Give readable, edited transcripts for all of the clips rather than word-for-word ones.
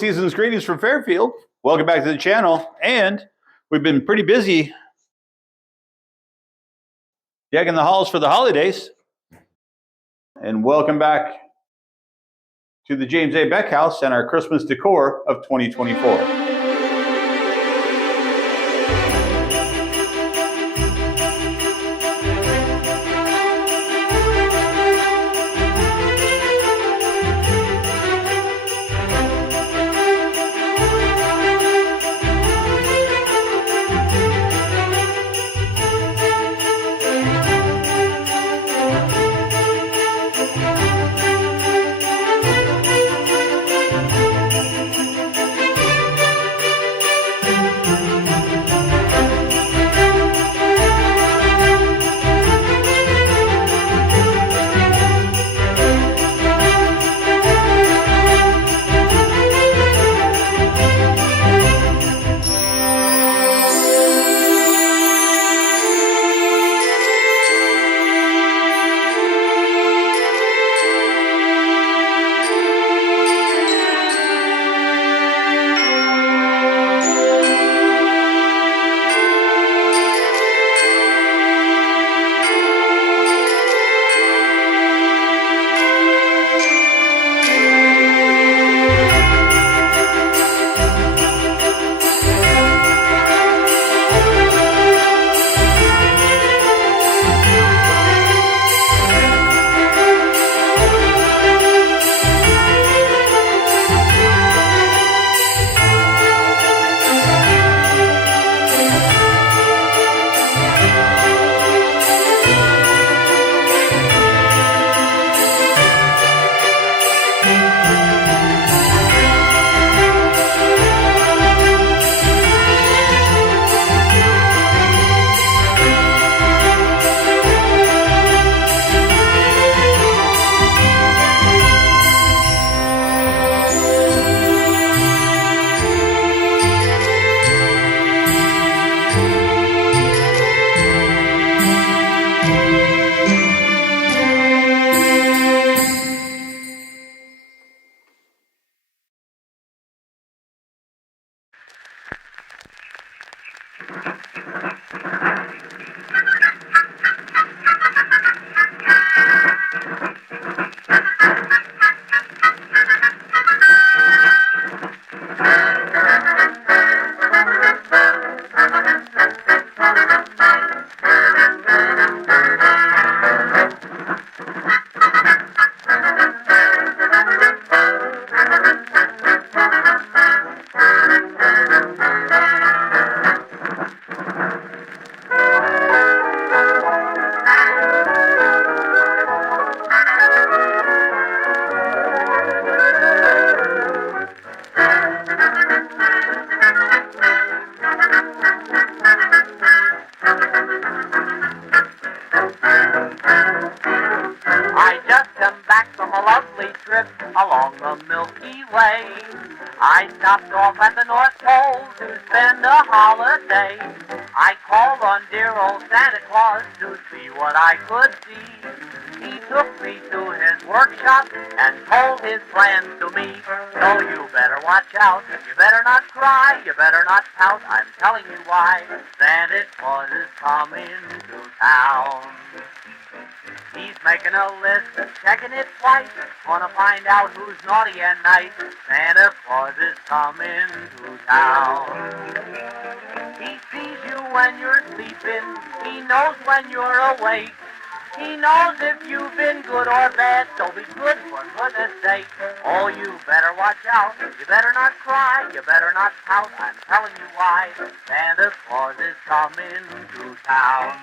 season's greetings from Fairfield. Welcome back to the channel. And we've been pretty busy decking the halls for the holidays. And welcome back to the James A. Beck House and our Christmas decor of 2024. Along the Milky Way, I stopped off at the North Pole to spend a holiday. I called on dear old Santa Claus to see what I could see. He took me to his workshop and told his plans to me. So you better watch out, you better not cry, you better not pout. I'm telling you why, Santa Claus is coming to town. He's making a list, checking it twice, gonna find out who's naughty and nice. Santa Claus is coming to town. He sees you when you're sleeping, he knows when you're awake. He knows if you've been good or bad, so be good for goodness sake. Oh, you better watch out, you better not cry, you better not pout. I'm telling you why, Santa Claus is coming to town.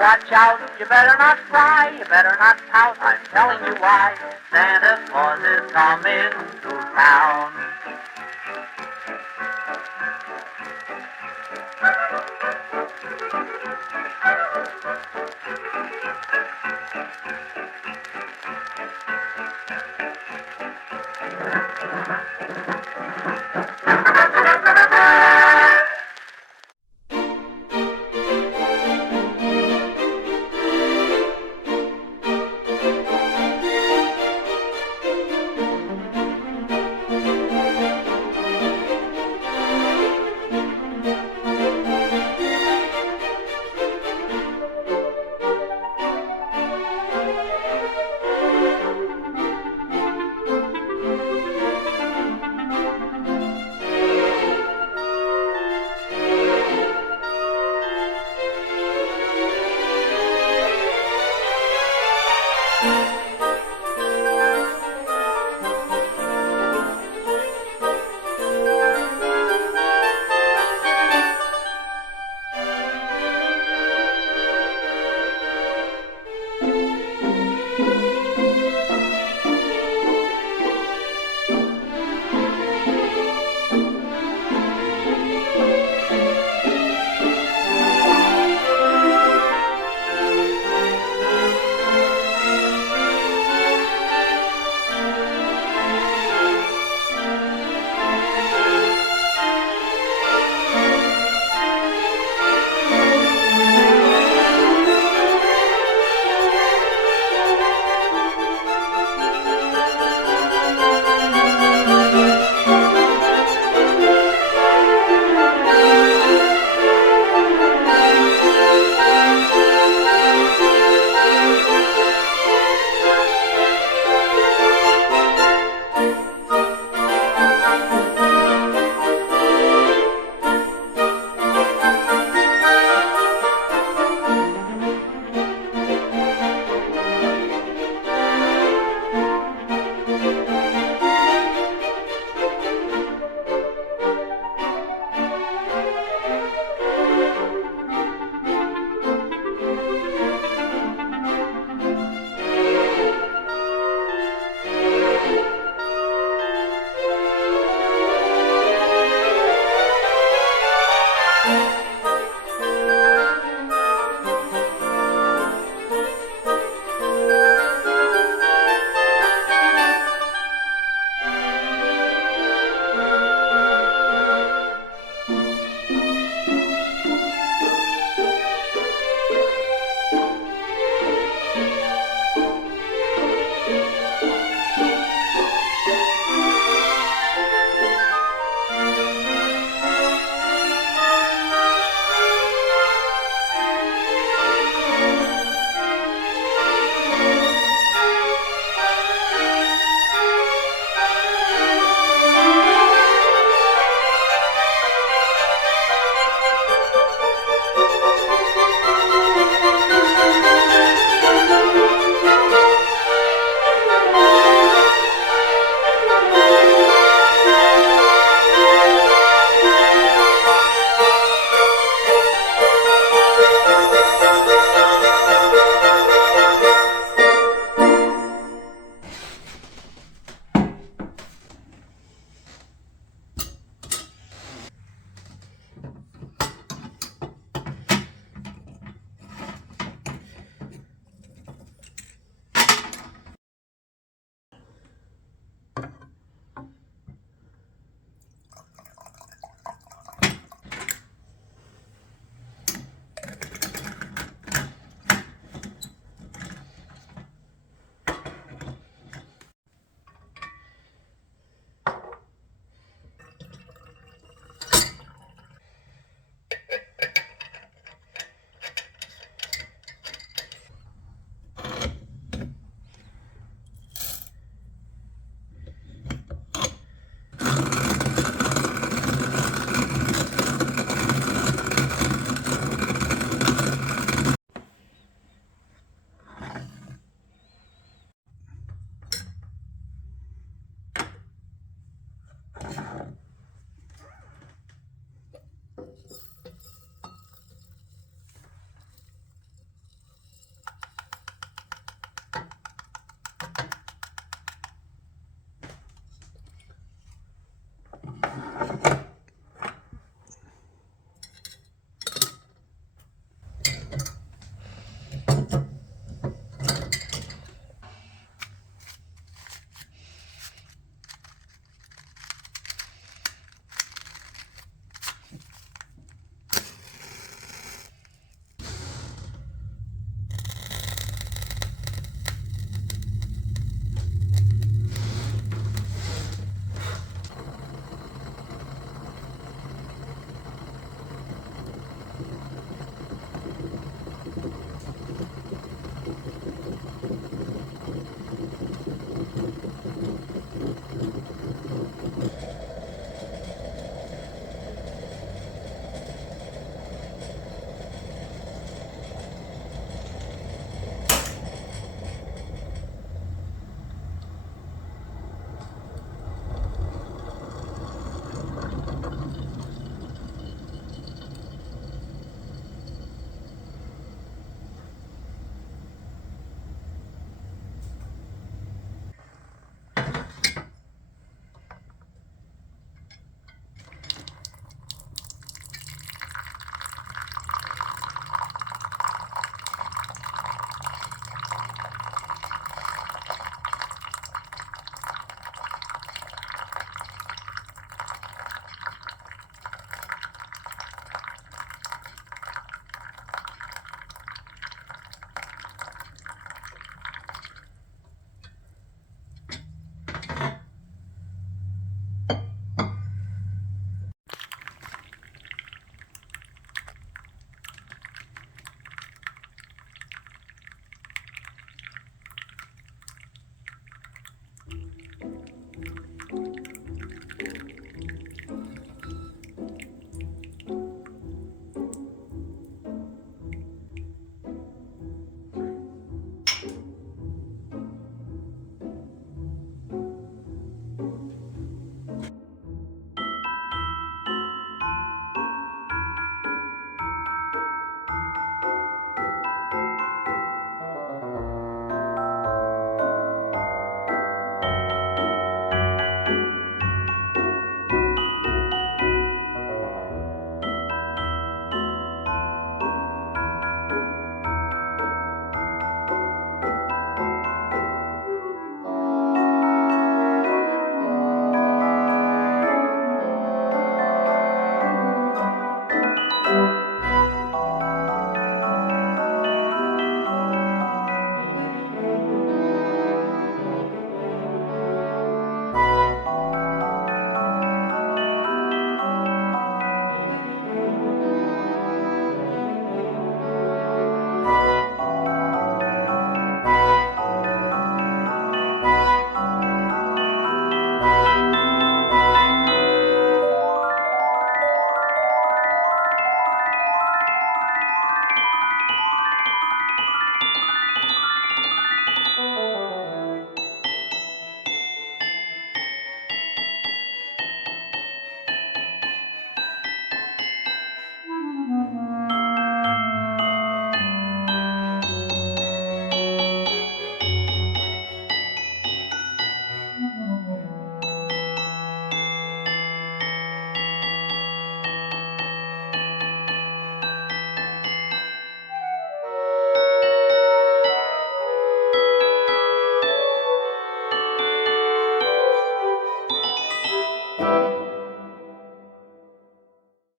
watch out, you better not cry, you better not pout, I'm telling you why. Santa Claus is coming to town.